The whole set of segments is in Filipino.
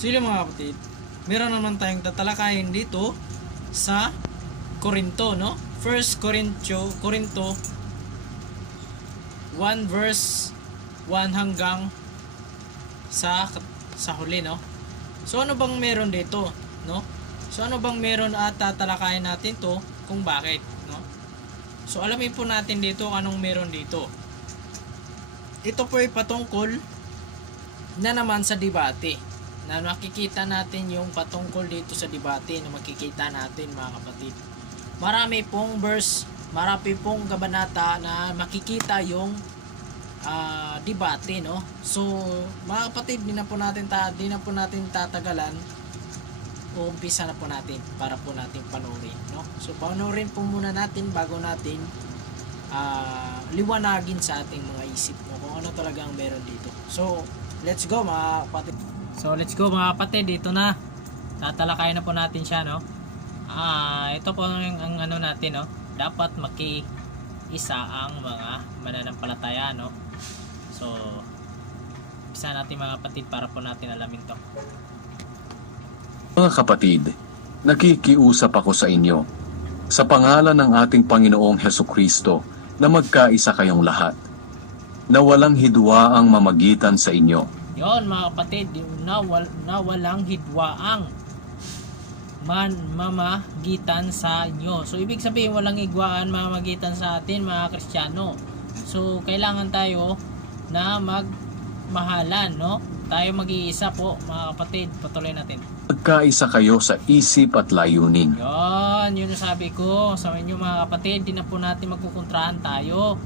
So yun mga kapatid, meron naman tayong tatalakayin dito sa Korinto, no? 1 Korinto 1 verse 1 hanggang sa huli, no? So ano bang meron dito, no? So ano bang meron at tatalakayin natin to kung bakit, no? So alamin po natin dito anong meron dito. Ito po ay patungkol na naman sa debate. Na makikita natin yung patungkol dito sa debate na makikita natin mga kapatid. Marami pong verse, marami pong kabanata na makikita yung debate, no? So mga kapatid, di na po natin tatagalan. Umpisa na po natin para po natin panoorin, no? So panoorin po muna natin bago natin liwanagin sa ating mga isip kung ano talaga ang meron dito. So let's go mga kapatid. Dito na tatalakayin na po natin siya, no? Ito po ang ano natin, no? Dapat maki-isa ang mga mananampalataya, no? So isa natin mga kapatid para po natin alamin to. Mga kapatid, nakikiusap ako sa inyo sa pangalan ng ating Panginoong Hesukristo na magkaisa kayong lahat, na walang hidwa ang mamagitan sa inyo. Yon mga kapatid, na walang hidwaang mamagitan sa inyo. So ibig sabihin walang hidwaan mamagitan sa atin mga Kristiyano. So kailangan tayo na magmahalan, no? Tayo mag-iisa po mga kapatid. Patuloy natin. Magkaisa kayo sa isip at layunin. Yun ang sabi ko sa inyo mga kapatid. Di na po natin magkukontrahan tayo.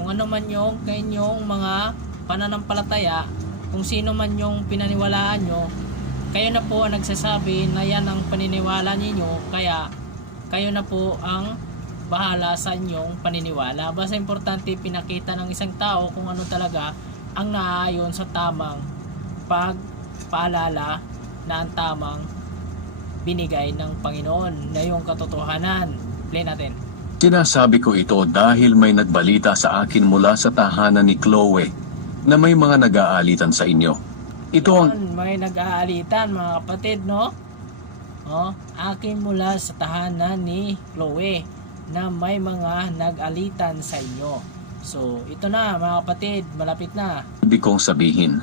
Kung ano man yung kanyang mga pananampalataya, kung sino man yung pinaniwalaan nyo, kayo na po ang nagsasabi na yan ang paniniwala ninyo, kaya kayo na po ang bahala sa inyong paniniwala. Basta importante pinakita ng isang tao kung ano talaga ang naaayon sa tamang pagpaalala na ang tamang binigay ng Panginoon na yung katotohanan. Play natin. Sinasabi ko ito dahil may nagbalita sa akin mula sa tahanan ni Chloe na may mga nag-aalitan sa inyo. Ito ang may nag-aalitan mga kapatid, no? Akin mula sa tahanan ni Chloe na may mga nag-alitan sa inyo. So ito na mga kapatid, malapit na. ibig kong sabihin.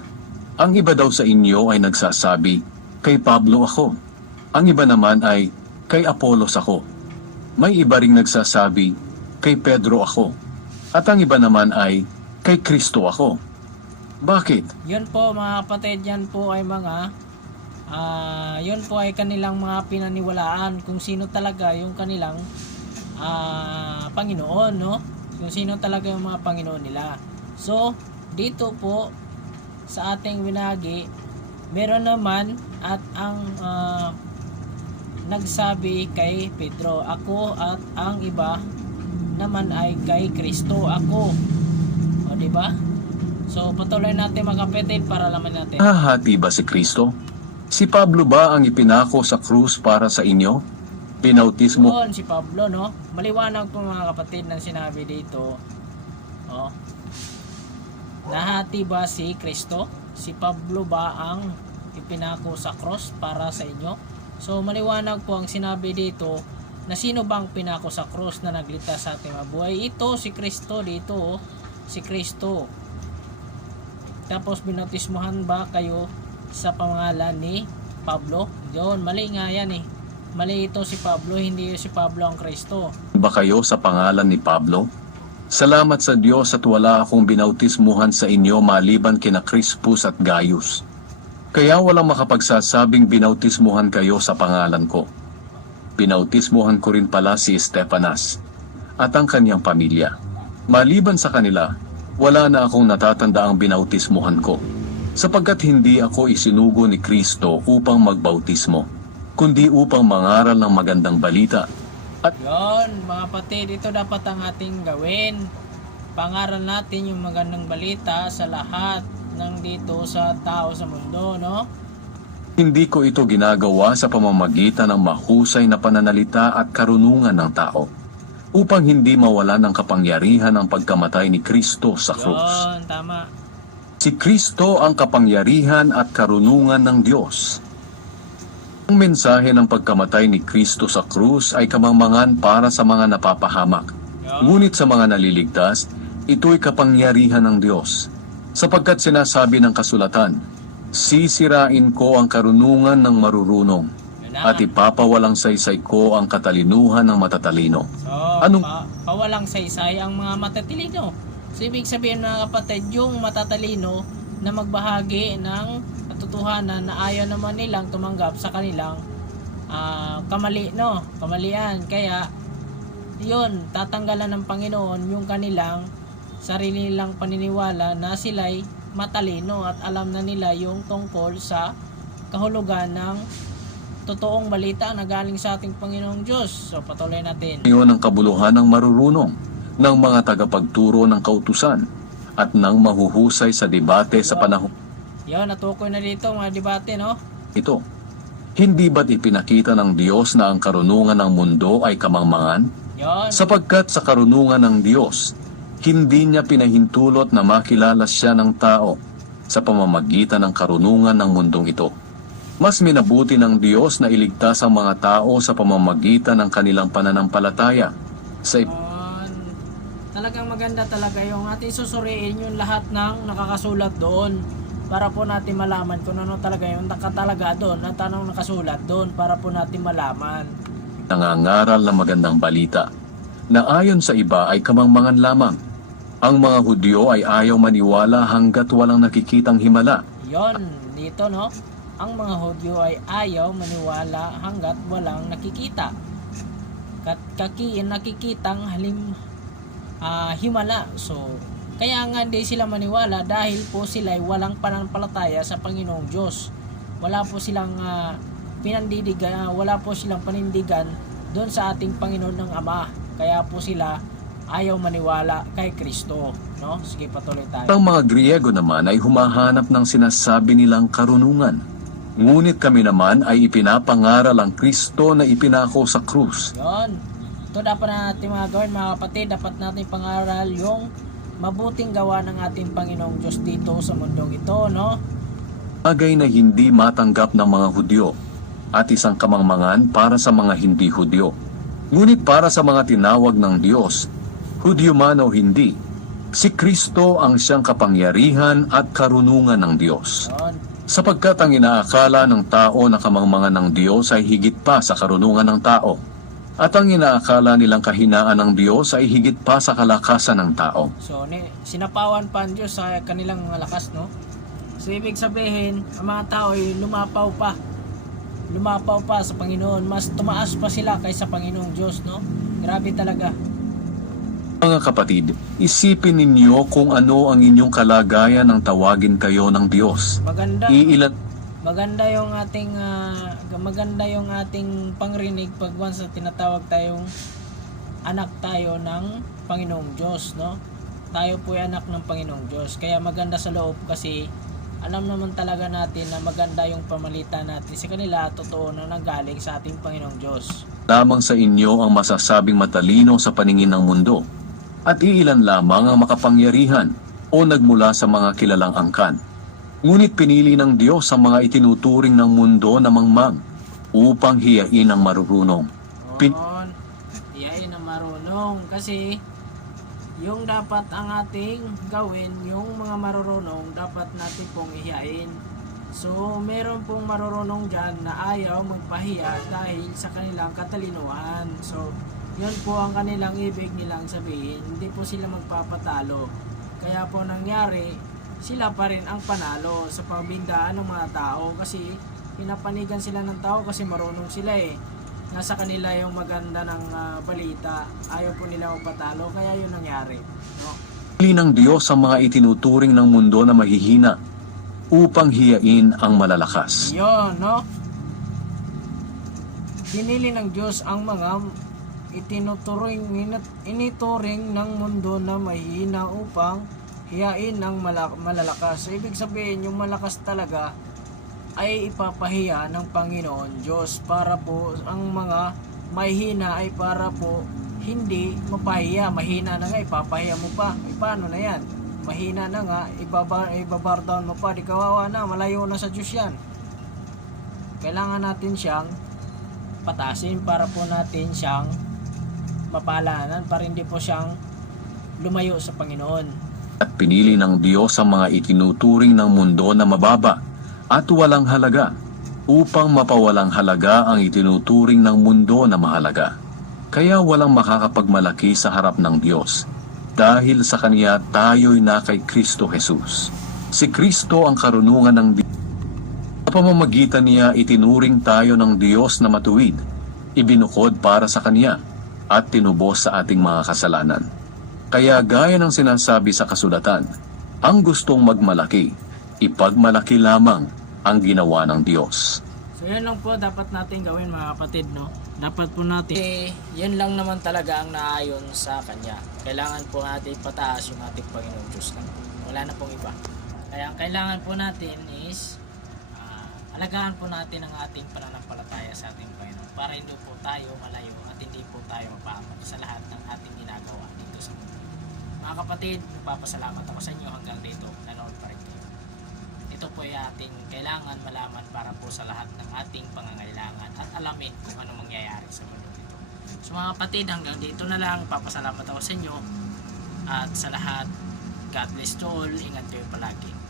Ang iba daw sa inyo ay nagsasabi, kay Pablo ako. Ang iba naman ay, kay Apolos ako. May iba ring nagsasabi, kay Pedro ako. At ang iba naman ay, kay Kristo ako. Bakit? Yun po mga kapatid, yan po ay mga yun po ay kanilang mga pinaniwalaan kung sino talaga yung kanilang Panginoon, no? Kung sino talaga yung mga Panginoon nila. So dito po sa ating winagi, meron naman at ang nagsabi kay Pedro, ako, at ang iba naman ay kay Kristo ako. O di ba? So patuloy natin mga kapatid para alaman natin. Hahati ba si Kristo? Si Pablo ba ang ipinako sa krus para sa inyo? Pinautismo Doon si Pablo, no? Maliwanag po mga kapatid ng sinabi dito. Nahati ba si Kristo? Si Pablo ba ang ipinako sa cross para sa inyo? So maliwanag po ang sinabi dito na sino bang pinako sa cross na nagligtas sa ating mga buhay? Ito si Kristo dito, si Kristo. Tapos binautismuhan ba kayo sa pangalan ni Pablo? Yun, mali nga yan eh. Mali ito si Pablo, hindi si Pablo ang Kristo. ba kayo sa pangalan ni Pablo? Salamat sa Diyos at wala akong binautismuhan sa inyo maliban kina Crispus at Gaius. Kaya walang makapagsasabing binautismuhan kayo sa pangalan ko. Binautismuhan ko rin pala si Estefanas at ang kanyang pamilya. Maliban sa kanila, wala na akong natatanda ang binautismuhan ko, sapagkat hindi ako isinugo ni Kristo upang magbautismo, kundi upang mangaral ng magandang balita. At Yon, mga kapatid, ito dapat ang ating gawin. Pangaral natin yung magandang balita sa lahat ng dito sa tao sa mundo, no? hindi ko ito ginagawa sa pamamagitan ng mahusay na pananalita at karunungan ng tao, upang hindi mawala ng kapangyarihan ang pagkamatay ni Kristo sa krus. Yon, tama. Si Kristo ang kapangyarihan at karunungan ng Diyos Ang mensahe ng pagkamatay ni Kristo sa krus ay kamangmangan para sa mga napapahamak. Ngunit sa mga naliligtas, ito'y kapangyarihan ng Diyos. Sapagkat sinasabi ng kasulatan, sisirain ko ang karunungan ng marurunong, Yun na. at ipapawalang saysay ko ang katalinuhan ng matatalino. So, Anong- pawalang saysay ang mga matatalino. So, ibig sabihin mga kapatid, yung matatalino na magbahagi ng katotohanan na ayaw naman nilang tumanggap sa kanilang kamalian. Kaya, yun, tatanggalan ng Panginoon yung kanilang sarili nilang paniniwala na sila'y matalino at alam na nila yung tungkol sa kahulugan ng totoong balita na galing sa ating Panginoong Diyos. So patuloy natin. Ngayon ang kabuluhan ng marurunong, ng mga tagapagturo ng kautusan, at ng mahuhusay sa debate sa panahon Yun, natukoy na dito mga debate, no? ito. Hindi ba't ipinakita ng Diyos na ang karunungan ng mundo ay kamangmangan? Yun. Sapagkat sa karunungan ng Diyos, hindi niya pinahintulot na makilala siya ng tao sa pamamagitan ng karunungan ng mundong ito. Mas minabuti ng Diyos na iligtas ang mga tao sa pamamagitan ng kanilang pananampalataya. Sa Yun. Talagang maganda talaga yung ating susuriin yung lahat ng nakakasulat doon para po natin malaman kung ano talaga yung nakatalaga doon at anong nakasulat doon para po natin malaman. nangangaral na magandang balita, na ayon sa iba ay kamangmangan lamang. Ang mga Hudyo ay ayaw maniwala hanggat walang nakikitang himala. Yon, dito no, ang mga Hudyo ay ayaw maniwala hanggat walang nakikita. Nakikitang himala. So, kaya nga hindi sila maniwala dahil po sila ay walang pananampalataya sa Panginoong Diyos. Wala po silang wala po silang panindigan doon sa ating Panginoon ng Ama. Kaya po sila ayaw maniwala kay Kristo, no? Sige, patuloy tayo. Ang mga Griego naman ay humahanap ng sinasabi nilang karunungan. Ngunit kami naman ay ipinapangaral ang Kristo na ipinako sa krus. Yon. Ito dapat natin mga gawin, mga kapatid. Dapat natin pangaral yung mabuting gawa ng ating Panginoong Diyos dito sa mundong ito, no? Bagay na hindi matanggap ng mga Hudyo at isang kamangmangan para sa mga hindi Hudyo. Ngunit para sa mga tinawag ng Diyos, Hudyo man o hindi, si Kristo ang siyang kapangyarihan at karunungan ng Diyos. Yon. Sapagkat ang inaakala ng tao na kamangmangan ng Diyos ay higit pa sa karunungan ng tao. At ang inaakala nilang kahinaan ng Diyos ay higit pa sa kalakasan ng tao. So, sinapawan pa ang Diyos sa kanilang mga lakas, no? So, ibig sabihin, ang mga tao ay lumapaw pa sa Panginoon. Mas tumaas pa sila kaysa Panginoong Diyos, no? Grabe talaga. Mga kapatid, isipin ninyo kung ano ang inyong kalagayan nang tawagin kayo ng Diyos. Maganda yung ating pangrinig pag once na tinatawag tayong anak tayo ng Panginoong Diyos, no? Tayo po ay anak ng Panginoong Diyos. Kaya maganda sa loob kasi alam naman talaga natin na maganda yung pamalitan natin sa kanila, totoo na nanggaling sa ating Panginoong Diyos. Lamang sa inyo ang masasabing matalino sa paningin ng mundo, at iilan lamang ang makapangyarihan o nagmula sa mga kilalang angkan. Ngunit pinili ng Diyos ang mga itinuturing ng mundo na mangmang upang hiyain ang marurunong. Hiyain ang marunong kasi yung dapat ang ating gawin, yung mga marurunong dapat natin pong ihiyain. So meron pong marurunong dyan na ayaw magpahiya dahil sa kanilang katalinuhan. So yun po ang kanilang ibig nilang sabihin, hindi po sila magpapatalo. Kaya po nangyari, sila pa rin ang panalo sa pambindaan ng mga tao kasi pinapanigan sila ng tao kasi marunong sila eh. Nasa kanila yung maganda ng balita, ayaw po nila magpatalo, kaya yun nangyari, no? Pinili ng Diyos ang mga itinuturing ng mundo na mahihina upang hiyain ang malalakas. Yun, no? Pinili ng Diyos ang mga inituring ng mundo na mahihina upang hiyain ang malalakas. So, ibig sabihin, yung malakas talaga ay ipapahiya ng Panginoon Diyos para po ang mga mahihina ay para po hindi mapahiya. Mahina na nga, ipapahiya mo pa. Paano na yan? Mahina na nga, ibabar down mo pa. Di kawawa na, malayo na sa Diyos yan. kailangan natin siyang patasin para po natin siyang mapalanan, para hindi po siyang lumayo sa Panginoon. At pinili ng Diyos ang mga itinuturing ng mundo na mababa at walang halaga upang mapawalang halaga ang itinuturing ng mundo na mahalaga. Kaya walang makakapagmalaki sa harap ng Diyos dahil sa Kanya tayo'y na kay Kristo Jesus. Si Kristo ang karunungan ng Diyos. Sa pamamagitan niya itinuring tayo ng Diyos na matuwid, ibinukod para sa Kanya at tinubos sa ating mga kasalanan. Kaya gaya ng sinasabi sa kasulatan, ang gustong magmalaki, ipagmalaki lamang ang ginawa ng Diyos. So yan lang po dapat natin gawin mga kapatid, no? Dapat po natin yan lang naman talaga ang naayon sa Kanya. Kailangan po natin ipataas yung ating Panginoong Diyos lang. Wala na pong iba. Kaya ang kailangan po natin is alagaan po natin ang ating pananampalataya sa ating Panginoon para hindi po tayo malayo at hindi po tayo mapahamak sa lahat ng ating ginagawa dito sa mundo. Mga kapatid, nagpapasalamat ako sa inyo hanggang dito. Nanood pa rin kayo. Ito po ay ating kailangan malaman para po sa lahat ng ating pangangailangan at alamin kung ano mangyayari sa mundo dito. So mga kapatid, hanggang dito na lang. Papasalamat ako sa inyo at sa lahat. God bless to all. Ingat kayo palagi.